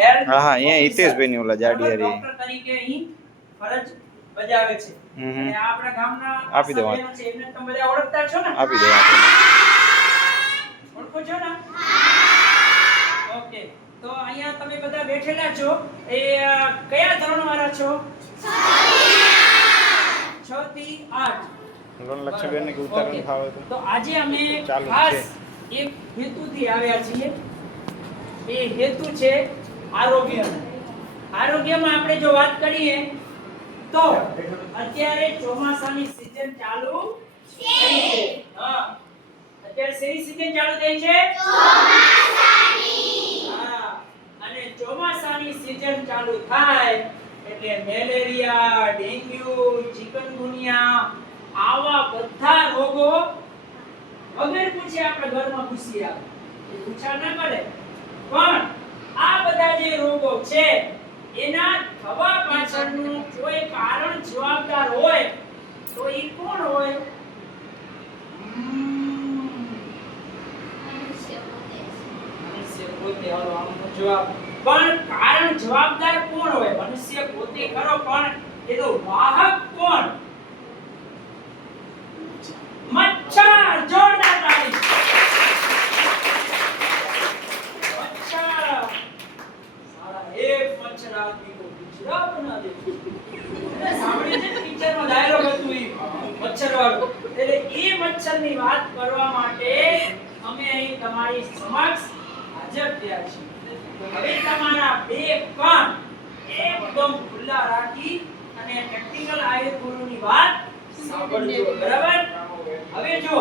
Health હા હા અહીંયા હિતેશભાઈ ની ઓલા જાડિયારી ડોક્ટર તરીકે અહીં ફરજ બજાવે છે. અને આ આપણા ગામના આપી દો સભ્યો છે, એમને તમે બધા ઓળખતા છો ને? આપી દો ઓળખો છો ને? ઓકે, તો અહીંયા તમે બધા બેઠેલા છો એ કયા ધોરણવાળા છો? 6 થી 8. લોન લક્ષ્મીબેન ને કે ઉતારણ ખાવે તો આજે અમે ચાલુ ખાસ છે. એક હેતુથી આવ્યા છીએ. એ હેતુ છે આરોગ્ય. આરોગ્યમાં આપણે જો વાત કરીએ તો અત્યારે ચોમાસાની સીઝન ચાલુ થઈ છે. હા, અત્યારે શેની સીઝન ચાલુ થઈ છે? ચોમાસાની. હા, અને ચોમાસાની સીઝન ચાલુ થાય એટલે મેલેરિયા, ડેન્ગ્યુ, ચિકનગુનિયા આવા બધા રોગો વગર પૂછે આપણા ઘરમાં ઘૂસી આવે. એ પૂછા ન કરે, પણ આ બધા જે રોગો છે એના થવા પાછળનું કોઈ કારણ જવાબદાર હોય તો એ કોણ હોય? મનુષ્ય પોતે. હાલો આનો જવાબ. પણ કારણ જવાબદાર કોણ હોય? મનુષ્ય પોતે ખરો, પણ એનો વાહક કોણ? મચ્છર. જોરદાર તાળી. મચ્છર. સારા એક મચ્છર આદમી કો પિંજરા બના દે. સાંભળ્યું છે પિક્ચરમાં ડાયલોગ હતું ઈ મચ્છર વાળું. એટલે ઈ મચ્છરની વાત કરવા માટે અમે અહીં તમારી સમક્ષ હાજર થયા છીએ. તો હવે તમારા બે કાન એકદમ ખુલ્લા રાખી અને પ્રેક્ટિકલ આયુર્વેદની વાત સાંભળજો. બરાબર? હવે જો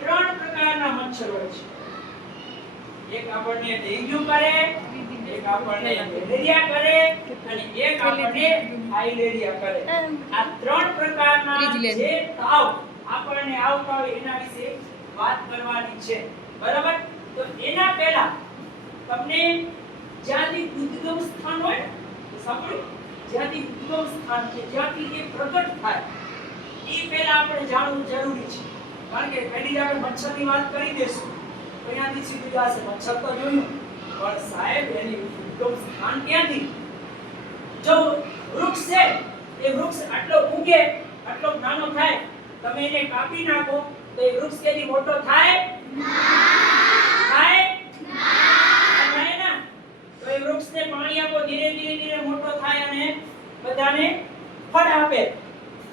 3 પ્રકારના મચ્છર હોય છે. એક આપણને ડેન્ગ્યુ કરે, એક આપણને મેલેરિયા કરે અને એક આપણને ફાઇલેરિયા કરે. આ 3 પ્રકારના જે તાવ આપણને આવતા હોય એના વિશે વાત કરવાની છે. બરાબર? તો એના પહેલા તમને જ્યાંથી ઉદ્ગમ સ્થાન હોય ને, સાંભળ્યું? જ્યાંથી ઉદ્ગમ સ્થાન છે, જ્યાંથી એ પ્રગટ થાય એ પહેલા આપણે જાણવું જરૂરી છે. કારણ કે પહેલી જ આપણે મચ્છરની વાત કરી દેશું તો અહીંયાથી સીધું જશે. મચ્છર તો જોયું, પણ સાહેબ એની ઉદ્ગમ સ્થાન ક્યાંથી? જો વૃક્ષ છે, એ વૃક્ષ આટલો ઉગે, આટલો નાનો થાય, તમે એને કાપી નાખો તો એ વૃક્ષ કેથી મોટો થાય? થાય? થાય ને? તો એ વૃક્ષને પાણી આપો, ધીરે ધીરે ધીરે મોટો થાય અને બધાને ફળ આપે.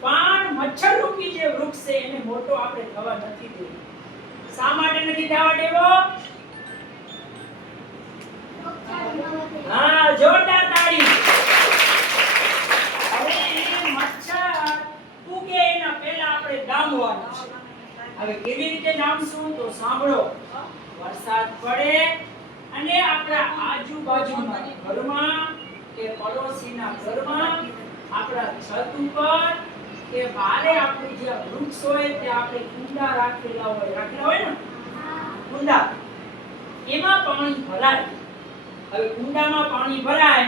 પણ મચ્છર રૂપી જે વૃક્ષ છે એને મોટો આપણે થવા નથી દેવો. શા માટે નથી થવા દેવો? હા, જોરદાર તાળી. હવે એ મચ્છર ઉગે એના પહેલા આપણે ડામવાનું છે. હવે કેવી રીતે ડામશું તો સાંભળો. વરસાદ પડે અને આપણા આજુબાજુના ઘરમાં કે પડોશીના ઘરમાં, આપણા છત ઉપર કે બારે આપણું જે વૃક્ષ હોય તે આપણે કુંડા રાખેલા હોય ને, કુંડા, એમાં પાણી ભરાય. હવે કુંડામાં પાણી ભરાય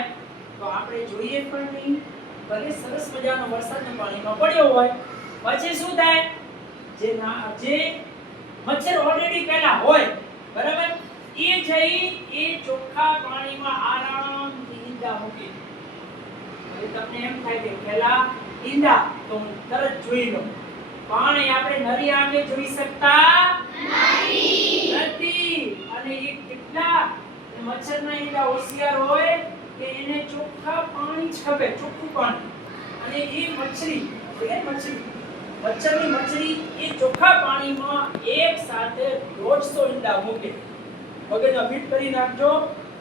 તો આપણે જોઈએ પણ નહીં, ભલે સરસ મજાનો વરસાદનો પાણીમાં પડ્યો હોય, પછી શું થાય? જે મચ્છર ઓલરેડી પહેલા હોય, બરાબર, એ જઈ એ ચોખ્ખા પાણીમાં આરામથી ઈંડા મૂકે. હવે તમને એમ થાય કે પહેલા ઈંડા તો હું તરત જોઈ લઉં, પણ એ આપણે નરી આંખે જોઈ શકતા નથી. અને એ કેટલા મચ્છરના ઈંડા હોશિયાર હોય કે એને ચોખ્ખા પાણી જ ખપે, ચોખ્ખું પાણી. અને એ મચ્છરની મચ્છરી એ ચોખ્ખા પાણીમાં એક સાથે 150 ઈંડા મૂકે. મગજમાં ફિટ કરી નાખજો.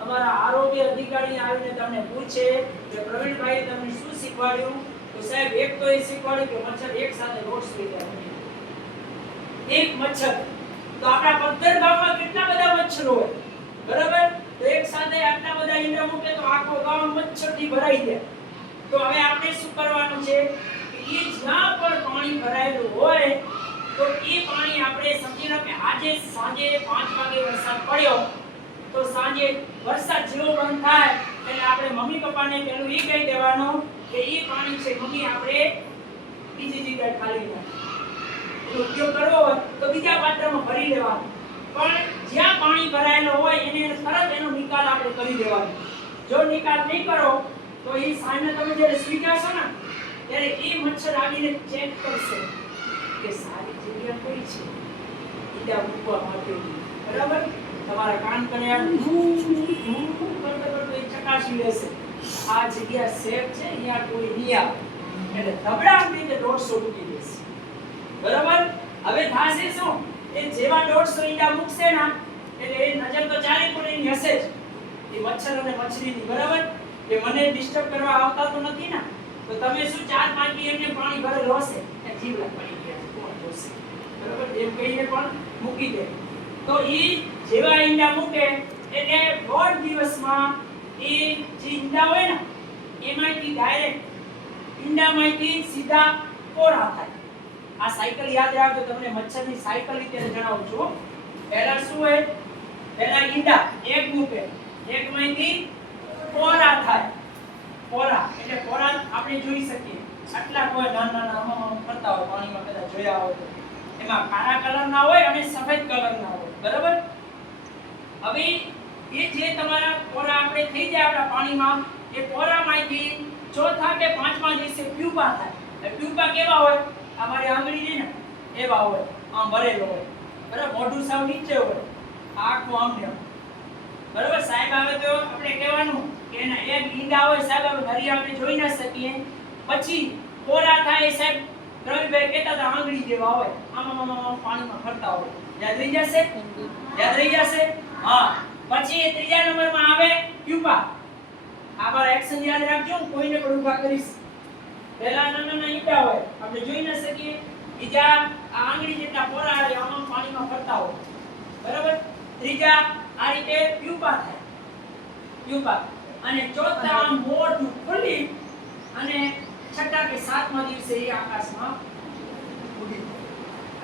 અમારા આરોગ્ય અધિકારી આવીને તમને પૂછે કે પ્રવીણભાઈ તમને શું શીખવાડ્યું? તો સાહેબ એક તો એ શીખવાડ્યું કે મચ્છર એક સાથે 150 ઈંડા મૂકે. એક મચ્છર તો આપણા પદ્ધર ગામમાં કેટલા બધા મચ્છર હોય, બરાબર? તો એક સાથે આટલા બધા ઈંડા મૂકે તો આખો ગામ મચ્છરથી ભરાઈ જાય. તો હવે આપણે શું કરવાનું છે? એ જ્યાં પણ પાણી ભરાયેલું હોય તો એ પાણી આપણે સમજી લો કે આજે સાંજે 5 વાગે વરસાદ પડ્યો તો સાંજે વરસાદ જેવો બંધ થાય એટલે આપણે મમ્મી પપ્પાને પેલું એ કહી દેવાનું કે એ પાણી છે મમ્મી આપણે બીજી જગ્યાએ ખાલી નાખો. ઉપયોગ કરવો હોય તો બીજા પાત્રમાં ભરી લેવાનું, પણ જ્યાં પાણી ભરાયેલો હોય એને તરત એનો નિકાલ આપણે કરી દેવાનો. જો નિકાલ નહીં કરો તો એ સાંજે તમે જ્યારે સૂઈ જશો ને ત્યારે એ મચ્છર આવીને ચેક કરશે કે સારી જગ્યા કઈ છે ઈંડા મૂકવા માટે, બરાબર? તમારા કાન કર્યા કરતો એ ચકાસી લેશે આ જગ્યા સેફ છે, અહીંયા કોઈ નહીં આવે, એટલે ધબડામ રીતે 150 મૂકી દેશે, બરાબર? હવે થાશે શું એ જેવા 150 ઈંડા મૂકશે ને એટલે એ નજર તો ચારે કોણેની હશે જ એ મચ્છર અને મછલીની, બરાબર? કે મને ડિસ્ટર્બ કરવા આવતા તો નથી ને, તો તમે શું 4-5 દી એમને પાણી ભરેલું હશે કે જીવડા પડી ગયા છે કોણ જોશે, બરાબર? એમ કહીને પણ મૂકી દે. તો ઈ જેવા ઈંડા મૂકે એટલે 1.5 દિવસમાં એ જે ઈંડા હોય ને એમાંથી ડાયરેક્ટ ઈંડામાંથી સીધા પોરા થાય. આ સાયકલ યાદ રાખજો, તમને મચ્છરની સાયકલ રીતે જણાવું છું. પહેલા શું હોય, પહેલા ઈંડા એક મૂકે, એકમાંથી પોરા થાય. પોરા એટલે પોરા આપણે જોઈ શકીએ આટલા કોઈ નાના નાના ફરતા હોય પાણીમાં, કદાચ જોયા હોય તો એમાં કાળા કલરના હોય અને સફેદ કલરના હોય, બરાબર? હવે એ જે તમારા પોરા આપણે થઈ જાય આપણા પાણીમાં, એ પોરામાંથી ચોથા કે પાંચમા દિવસે પ્યુપા થાય. એ પ્યુપા કેવા હોય, અમારી આંગળી છે ને એવા હોય, આમ ભરેલો હોય, બરાબર? મોઢું સાવ નીચે હોય, આખું આમ ને આમ, બરાબર? સાહેબ આવે તો આપણે કહેવાનું કે એના એક ઈંડા હોય સાહેબ, આપણે ઘરે આપણે જોઈ ના શકીએ, પછી પોરા થાય સાહેબ રવિભાઈ કહેતા હતા આંગળી જેવા હોય, આમ પાણીમાં ફરતા હોય. યાદ રહી જશે? યાદ રહી જશે? હા. પછી ત્રીજા નંબરમાં આવે પ્યુપા. આ બાર એક્શન યાદ રાખજો, કોઈને પણ ઊભા કરીશ. પહેલા નાના ઈંડા હોય આપણે જોઈ ન શકીએ, બીજા આંગળી જેટલા પોરા આવે આમ પાણીમાં ફરતા હોય, બરાબર? ત્રીજા આ રીતે પ્યુપા થાય, પ્યુપા. અને ચોથા મોઢું ખુલી અને છઠ્ઠા કે સાતમા દિવસે એ આકાશમાં ઉડી જાય.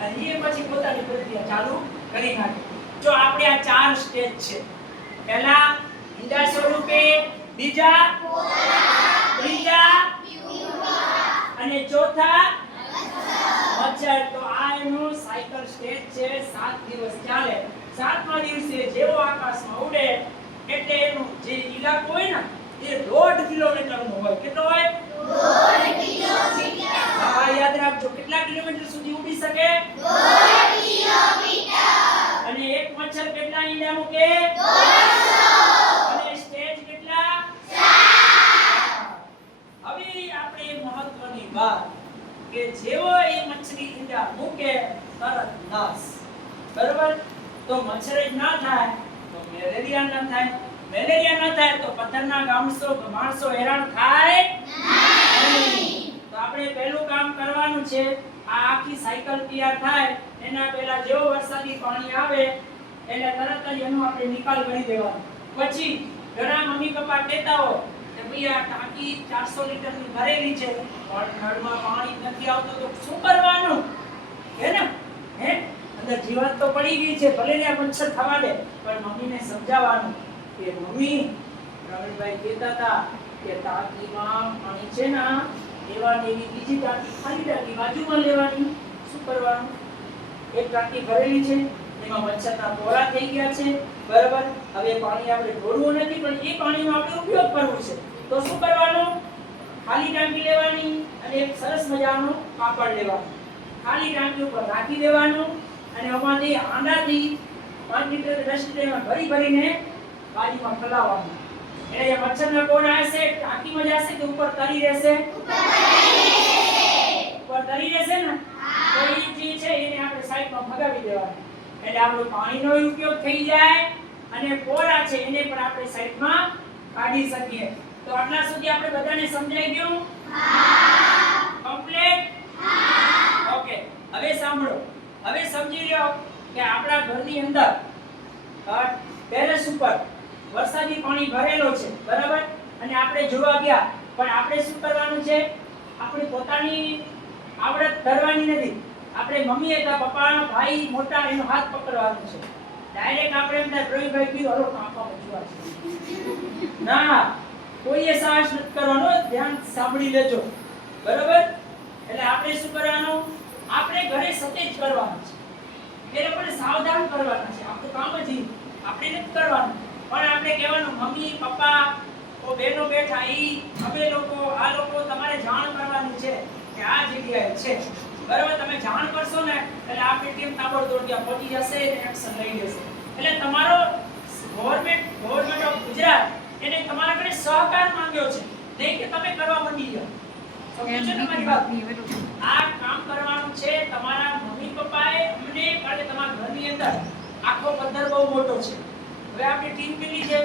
અને એ પછી પોતાની પ્રક્રિયા ચાલુ કરી નાખે. જો આપણે આ 4 સ્ટેજ છે, પહેલા ઈંડા સ્વરૂપે, બીજા ત્રીજા અને ચોથા મચ્છર. તો આ એનું સાયકલ સ્ટેજ છે, 7 દિવસ ચાલે. 7મા દિવસે જેવો આકાશમાં ઉડે એટલે એનું જે ઇલાકો હોય ને એ 1.5 કિલોમીટરનો હોય. કેટલો હોય? 1.5 કિલોમીટર. હા, યાદ રાખજો. કેટલા કિલોમીટર સુધી ઉડી શકે? 1.5 કિલોમીટર. અને એક મચ્છર કેટલા ઈંડા મૂકે? 200. અને સ્ટેજ કેટલા? 7. હવે આપણે મહત્વની વાત કે જેવો એ મચ્છરી ઈંડા મૂકે તરત નાશ, બરાબર? તો મચ્છર જ ના થાય તો મેલેરિયા ના થાય, મેલેરિયા ના થાય તો પથ્થરના માણસો હેરાન થાય નહીં. તો આપણે પહેલું કામ કરવાનું છે, આ આખી સાયકલ તૈયાર થાય એના પહેલા જેવો વરસાદી પાણી આવે એટલે તરત જ એનો આપણે નિકાલ કરી દેવાનો. પછી ઘણા મમ્મી પપ્પા કહેતા હોય કે ભઈ આ ટાંકી 400 લીટરની ભરેલી છે પણ નળમાં પાણી નથી આવતું તો શું કરવાનું? હે ને? હે અંદર જીવાત તો પડી ગઈ છે, ભલે ને મચ્છર થવા દે, પણ મમ્મીને સમજાવવાનું કે મમ્મી રવિભાઈ કહેતા હતા કે ટાંકીમાં પાણી છે ને એવા એવી બીજી ટાંકી ખાલી ટાંકી બાજુમાં લેવાની. શું કરવાનું? એક ટાંકી ભરેલી છે એમાં મચ્છરના પોરા થઈ ગયા છે, બરાબર? હવે પાણી આપણે ઢોળવું નથી પણ એ પાણીનો આપણે ઉપયોગ કરવો છે. તો શું કરવાનું? ખાલી ટાંકી લેવાની અને એક સરસ મજાનું કાપડ લેવાનું, ખાલી ટાંકી ઉપર રાખી દેવાનું અને આમાંથી આંડાથી 5 લીટર 10 લીટરમાં ભરી ભરીને બાજુમાં ફેલાવવાનું. એટલે જે મચ્છરના પોરા હશે ટાંકીમાં જશે કે ઉપર તરી રહેશે? ઉપર તરી રહેશે ને? તો એ જે છે એને આપણે સાઈડમાં ભગાવી દેવાનું. એટલે આપણો પાણીનો ઉપયોગ થઈ જાય અને પોરા છે એને પણ આપણે સાઈડમાં કાઢી શકીએ. તો આટલા સુધી આપણે બધાને સમજાઈ ગયું? હા. કમ્પ્લીટ? હા. ઓકે. હવે સાંભળો. હવે સમજી લો કે આપણા ઘરની અંદર ટેરેસ ઉપર વરસાદી પાણી ભરેલો છે, બરાબર? અને આપણે જોવા ગયા પણ આપણે શું કરવાનું છે? આપણે પોતાની આવડત ધરવાની નથી. આપણે મમ્મી હતા, પપ્પા, ભાઈ મોટા એનો હાથ પકડવાનો છે. ડાયરેક્ટ આપણે એમ થાય પ્રવીણભાઈ કીધું હલો કાપવા જોવા છે. ના, કોઈએ સાહસ નથી કરવાનો, ધ્યાન સાંભળી લેજો, બરાબર? એટલે આપણે શું કરવાનું? આપણે ઘરે સતેજ કરવાનું છે. એ લોકોને સાવધાન કરવાના છે. આપણું કામ જ આપણે નથી કરવાનું પણ આપણે કહેવાનું મમ્મી પપ્પા ઓ બેનો બેઠા ઈ અમે લોકો આ લોકો તમારે જાણ કરવાનું છે કે આ જગ્યાએ છે, બરાબર? તમે જાણ કરશો ને એટલે આપણી ટીમ તાબડતોડ ત્યાં પહોંચી જશે અને એક્શન લઈ લેશે. એટલે તમારો ગવર્નમેન્ટ ઓફ ગુજરાત એને તમારા કને સહકાર માંગ્યો છે, નહીં કે તમે કરવા માંડી જાઓ. સમજો છો તમારી વાત? આ કામ કરવાનું છે. તમારા મમ્મી પપ્પાએ અમને કારણ તમારા ઘરની અંદર આખો પદ્ધર બહુ મોટો છે. હવે આપણી ટીમ કેટલી છે?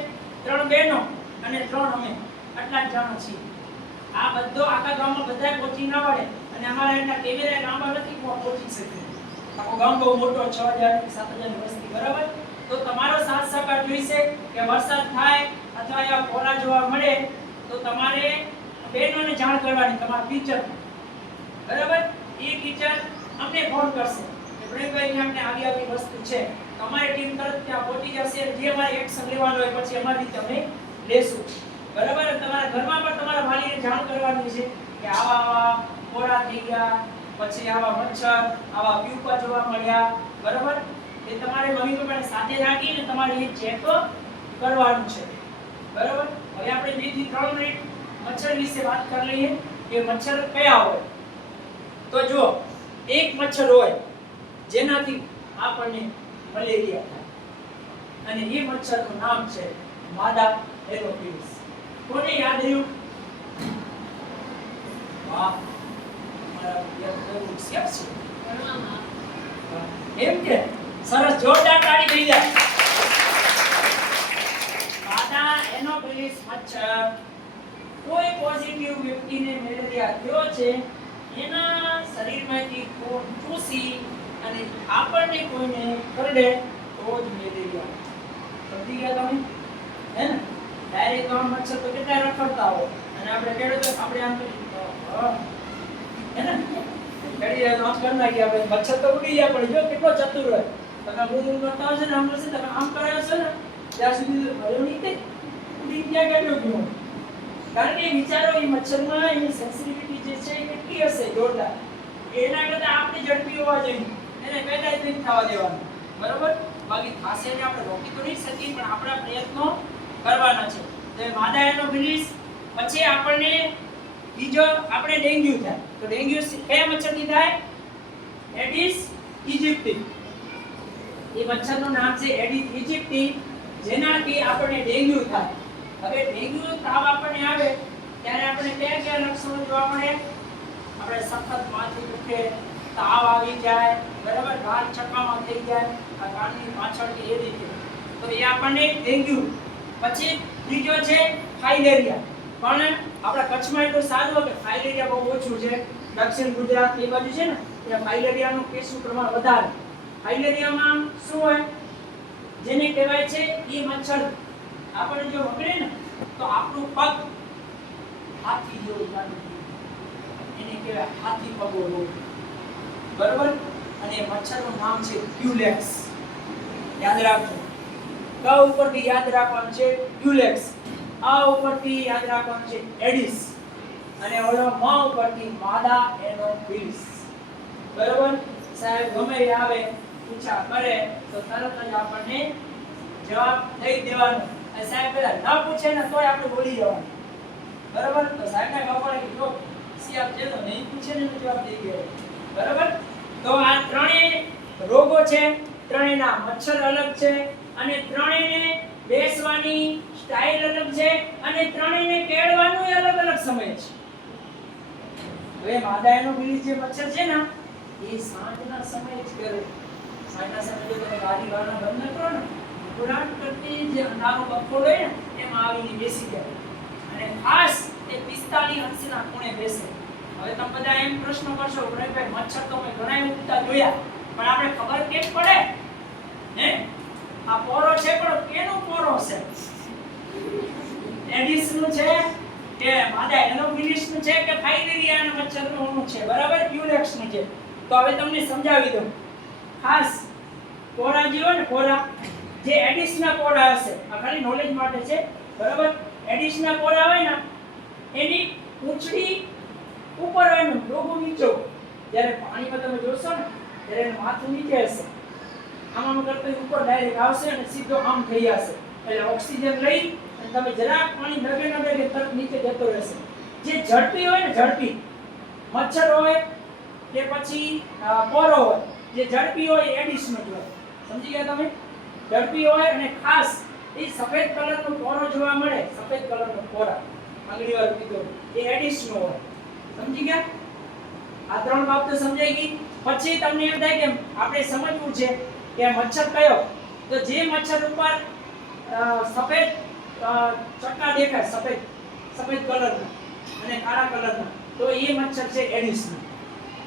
3 બહેનો અને 3 અમે, આટલા જ જણા છીએ. આ બધો આખા ગામમાં બધાય પહોંચી ના વળે અને અમારા એટલા કેમેરા લાંબા નથી પહોંચી શકે. આખો ગામ બહુ મોટો 6000 થી 7000 ની વસ્તી, બરાબર? તો તમારો સાથ સહકાર જોઈશે કે વરસાદ થાય અથવા એવા કોરા જોવા મળે તો તમારે બહેનોને જાણ કરવાની, તમારા ટીચર, બરાબર? એ ટીચર અમને ફોન કરશે કે પ્રવીણભાઈ અમને આવી વસ્તુ છે, તમારી ટીમ તરત ત્યાં પહોંચી જશે. જે અમારે એક્શન લેવાનો હોય પછી અમારી રીતે અમે લેશું, બરાબર? તમારા ઘરમાં પણ તમારા વાલીને જાણ કરવાની છે કે આવા કોરા થઈ ગયા, પછી આવા મચ્છર, આવા પ્યુપા જોવા મળ્યા, બરાબર? એ તમારે મમ્મી પપ્પાને સાથે રાખીને તમારે એ ચેક કરવાનું છે, બરાબર? હવે આપણે 2 થી 3 મિનિટ મચ્છર વિશે વાત કરી લઈએ કે મચ્છર કયા હોય. તો જો એક મચ્છર હોય જેનાથી આપણને મલેરિયા થાય અને એ મચ્છરનું નામ છે માદા એનોફિલિસ. કોને યાદ રહ્યું? વાહ, મારા વિદ્યાર્થીઓ હોશિયાર છે. એમ કે સરસ, જોરદાર તાળી થઈ જાય. માદા એનોફિલિસ મચ્છર કોઈ પોઝિટિવ વ્યક્તિને મેલેરિયા થયો છે એના શરીરમાંથી ખૂન ચૂસી અને આપણને કોઈને કરડે તો જ મેલેરિયા. સમજી ગયા તમે? હે ને? ડાયરેક્ટ આ મચ્છર તો કેટલા રખડતા હોય અને આપણે કેડો તો આપણે આમ હે ને કેડી આમ કરી નાખી આપણે. મચ્છર તો ઉડી જાય પણ જો કેટલો ચતુર હોય. તમે બૂમ કરતા હશો ને આમ હશે તમે આમ કરાયો છો ને ત્યાં સુધી ભયો નહીં તે ઉડી ગયા કેટલો ગયો. કારણ કે વિચારો એ મચ્છરમાં એની સેન્સિટિવિટી જે છે એ કેટલી હશે જોરદાર. એના કરતા આપણે ઝડપી હોવા જોઈએ, એને પેદા જ નહીં થવા દેવાનું, બરાબર? બાકી ખાસે ને આપણે રોકી તો નહીં શકીએ પણ આપણા પ્રયત્નો કરવાના છે. તો માદા એનોફિલિસ પછી આપણને બીજો આપણે ડેન્ગ્યુ થાય. તો ડેન્ગ્યુ કયા મચ્છરથી થાય? એડિસ ઇજિપ્ટી. એ મચ્છરનું નામ છે એડિસ ઇજિપ્ટી, જેનાથી આપણને ડેન્ગ્યુ થાય. હવે ડેન્ગ્યુ તાવ આપણને આવે ત્યારે આપણે કયા કયા લક્ષણો જોવા મળે? આપણે સખત માથું દુખે, તાવ આવી જાય, બરાબર? ગાલ ચકામા થઈ જાય, આ કાનની પાછળથી એ રીતે. તો એ આપણને ડેન્ગ્યુ. પછી ત્રીજો છે ફાઇલેરિયા. પણ આપણા કચ્છમાં એટલું સારું હોય કે ફાઇલેરિયા બહુ ઓછું છે. દક્ષિણ ગુજરાત એ બાજુ છે ને ત્યાં ફાઇલેરિયાનું કેસનું પ્રમાણ વધારે. ફાઇલેરિયામાં શું હોય? જેને કહેવાય છે એ મચ્છર આપણે જો વગડે ને તો આપણું પગ હાથી જેવું લાગે, એને કહેવાય હાથી પગો રોગ, બરાબર? અને મચ્છરનું નામ છે ક્યુલેક્સ. યાદ રાખજો. ક ઉપરથી યાદ રાખવાનું છે ક્યુલેક્સ, આ ઉપરથી યાદ રાખવાનું છે એડિસ અને ઓલો મ ઉપરથી માદા એનોફિલિસ, બરાબર? સાહેબ ગમે એ આવે પૂછા કરે તો તરત જ આપણને જવાબ દઈ દેવાનો. સાહેબ પેલા ના પૂછે ને તોય આપણે બોલી જવાનું, બરાબર? તો સાહેબને ખબર કે જો સિયાબ છે તો નહીં પૂછે ને જવાબ દઈ ગયો, બરાબર? તો આ ત્રણેય રોગો છે, ત્રણેયના મચ્છર અલગ છે અને ત્રણેયને બેસવાની સ્ટાઇલ અલગ છે અને ત્રણેયને કેળવાનો અલગ અલગ સમય છે. હવે માદા એનોફિલિસ જે મચ્છર છે ને એ સાંજના સમયે જ કરે. સાંજના સમયે જો તમે ગાડી વાળા બંધ ન કરો ને ઉડાન કરતી જે અંધારો બફોડ હોય ને એમાં આવીને બેસી જાય અને ખાસ એ 45 અંશના ખૂણે બેસે. હવે તમે બધા એમ પ્રશ્ન કરશો કે ભાઈ મચ્છર તો મેં ઘણા ઉડતા જોયા પણ આપણે ખબર કેમ પડે? હે, આ પોરો છે પણ કેનો પોરો છે? એડિસ નું છે કે માદા એનોફિલિસ નું છે કે ફાઇલેરિયા મચ્છરનું છે, બરાબર? ક્યુલેક્સ નું છે. તો હવે તમને સમજાવી દઉં. ખાસ પોરા જે હોય ને પોરા, જે એડિસ ના પોરા હશે, આ ખાલી નોલેજ માટે છે, બરાબર? એડિસ ના પોરા હોય ને એની પૂંછડી ઉપર હોય ને ડોગો નીચો. જ્યારે પાણીમાં તમે જોશો ને ત્યારે એનું માથું નીચે હશે, આમ કરતો ઉપર ડાયરેક્ટ આવશે અને સીધો આમ થઈ જશે. એટલે ઓક્સિજન લઈ અને તમે જરાક પાણી નગે નગે કે તરત નીચે જતો રહેશે. જે ઝડપી હોય ને ઝડપી મચ્છર હોય કે પછી પોરો હોય, જે ઝડપી હોય એ એડિશનલ હોય. સમજી ગયા તમે? ઝડપી હોય અને ખાસ એ સફેદ કલરનો પોરો જોવા મળે, સફેદ કલરનો પોરા આગળી વાર કીધું એ એડિશનલ હોય. સમજી ગયા? આ ત્રણ બાબતો સમજાઈ ગઈ. પછી તમને એમ થાય કે આપણે સમજવું છે કે મચ્છર કયો, તો જે મચ્છર ઉપર સફેદ ચટ્ટા દેખાય, સફેદ કલરના અને કાળા કલરના, તો એ મચ્છર છે એડિશનલ.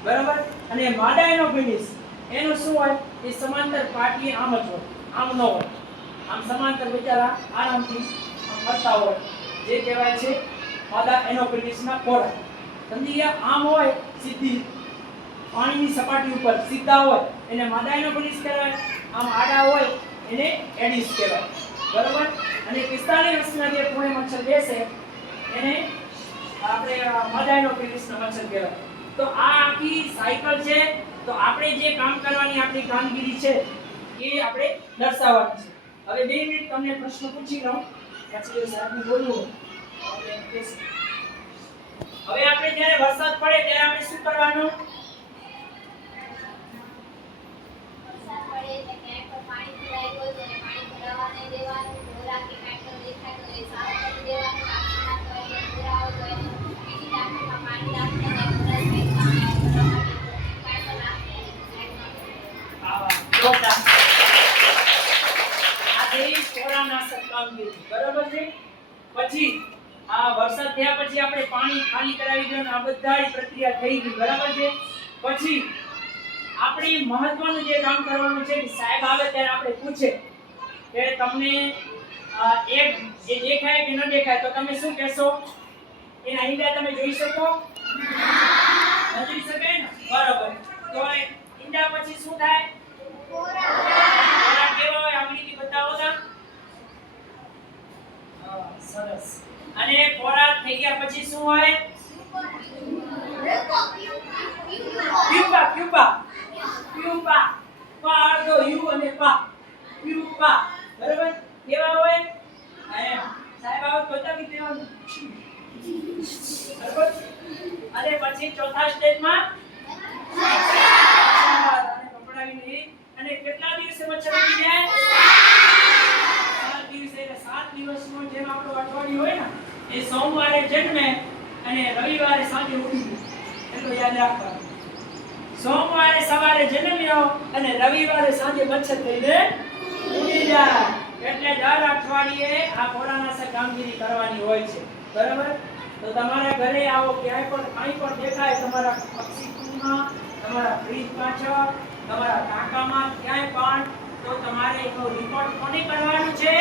બરાબર? અને માદા એનોફિલિસ એનું શું હોય? એ સમાંતર પાટીએ આમ જ હોય, આમ ન હોય. આમ સમાંતર બિચારા આરામથી આમ ફરતા હોય, જે કહેવાય છે માદા એનોફિલિસના પોરા. સમજી ગયા? આમ હોય સીધી પાણીની સપાટી ઉપર સીધા હોય એને માદા એનોફિલિસ કહેવાય. આમ આડા હોય એને એડિસ કહેવાય. બરાબર? અને 45 વર્ષના જે પૂણે મચ્છર બેસે એને આપણે માદા એનોફિલિસના મચ્છર કહેવાય. તો આ આખી સાયકલ છે. તો આપણે જે કામ કરવાની આપણી કામગીરી છે એ આપણે દર્શાવવાની છે. હવે 2 મિનિટ તમને પ્રશ્ન પૂછી લઉં, પછી સાહેબને બોલવું. હવે આપણે જ્યારે વરસાદ પડે ત્યારે આપણે શું કરવાનું? વરસાદ પડે એટલે ક્યાંય પણ પાણી ભરાઈ ગયું તો પાણી ભરાવા નહીં દેવાનું. ઢોરા કે કાંઈ પણ દેખાય તો એ સાફ કરી દેવાનું. ટાંકીમાં તો એટલે ઢોરા હોય તો એને બીજી ટાંકીમાં પાણી રાખીને ઢોરા સાઈડમાં ભરવા માટે કાંઈ પણ રાખીને સાઈડમાં આવા જોરદાર. આ થઈ પોરાનાશક કામગીરી. બરાબર છે? પછી આ વરસાદ થયા પછી આપણે પાણી ખાલી કરાવી દઈએ, આ બધી પ્રક્રિયા થઈ ગઈ. બરાબર છે? પછી આપણી મહત્વનું જે કામ કરવાનું છે કે સાહેબ આવે ત્યારે આપણે પૂછે કે તમને એક જે દેખાય કે ન દેખાય, તો તમે શું કહેશો? એના ઈંડા તમે જોઈ શકો? ન જોઈ શકાય ને? બરાબર. તો ઈંડા પછી શું થાય? પોરા કેવા હોય? આંગળીથી બતાવો તો. સરસ. અને પોરા થઈ ગયા પછી શું હોય? પ્યુપા. પા અડધો યુ અને પા. પ્યુપા. બરાબર? કેવા હોય? સાહેબ આવો બતાવી દેવાનું. બરાબર? અને પછી ચોથા સ્ટેજમાં કપડાવીને અને કેટલા દિવસે મચ્છર ઉડી જાય? 7 દિવસે. એટલે 7 દિવસનો જેમ આપણો અઠવાડિયું હોય ને, એ સોમવારે જન્મે અને રવિવારે સાંજે ઉડી જાય. એટલું યાદ રાખવાનું. સોમવારે સવારે જન્મ્યો અને રવિવારે સાંજે મચ્છર થઈને ઉડી જાય. એટલે દર અઠવાડિયે આ પોરાનાશક કામગીરી કરવાની હોય છે. બરાબર? તો તમારા ઘરે આવો ક્યાંય પણ કાંઈ પણ દેખાય, તમારા પક્ષીકુંડમાં, તમારા ફ્રીજ પાછળ, તમારા ટાંકામાં ક્યાંય પણ, તો તમારે એનો રિપોર્ટ કોને કરવાનું છે?